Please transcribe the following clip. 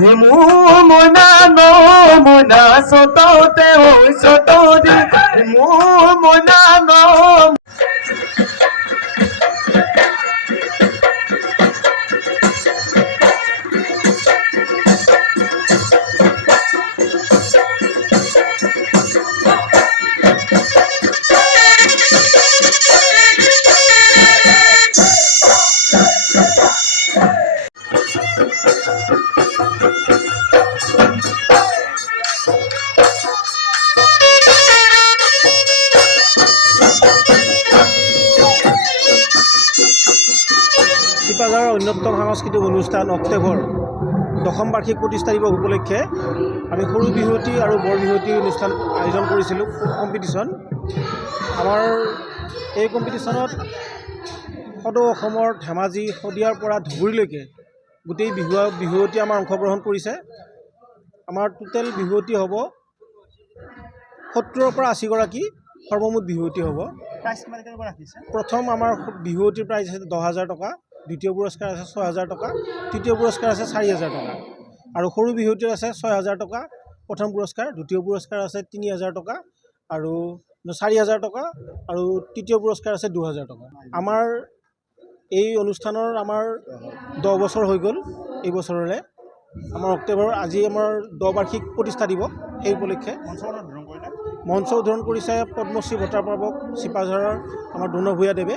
হিমু মোনা নো মোনা সততে ও সতদি হিমু মোনা নো শিপাঝাৰৰ অন্যতম সাংস্কৃতিক অনুষ্ঠান অক্টোবৰ দশম বাৰ্ষিক প্ৰতিষ্ঠা দিৱস উপলক্ষে আমি সৰু বিহুৱতী আৰু বৰ বিহুৱতী অনুষ্ঠান আয়োজন কৰিছিলোঁ কম্পিটিশ্যন। আমাৰ এই কম্পিটিশ্যনত সদৌ অসমৰ ধেমাজি শদিয়াৰ পৰা ধুবুৰীলৈকে গোটেই বিহুৱতী আমাৰ অংশগ্ৰহণ কৰিছে। আমাৰ টোটেল বিহুৱতী হ'ব 70ৰ পৰা 80গৰাকী সৰ্বমুঠ বিহুৱতী হ'ব। প্ৰথম আমাৰ বিহুৱতীৰ প্ৰাইজ আছে 10,000 টকা, দ্বিতীয় পুৰস্কাৰ আছে 6,000 টকা, তৃতীয় পুৰস্কাৰ আছে 4,000 টকা আৰু সৰু বিহুৱতীৰ আছে 6,000 টকা প্ৰথম পুৰস্কাৰ, দ্বিতীয় পুৰস্কাৰ আছে 3,000 টকা আৰু 4,000 টকা আৰু তৃতীয় পুৰস্কাৰ আছে 2,000 টকা। আমাৰ এই অনুষ্ঠানৰ 10 বছৰ হৈ গ'ল। এই বছৰৰে আমাৰ অক্টোবৰ আজি আমাৰ 10 বাৰ্ষিক প্ৰতিষ্ঠা দিৱস। সেই উপলক্ষে মঞ্চ উদ্বোধন কৰিছে পদ্মশ্ৰী বঁটা প্ৰাপক শিপাঝাৰৰ আমাৰ দোন ভূঞা দেৱে।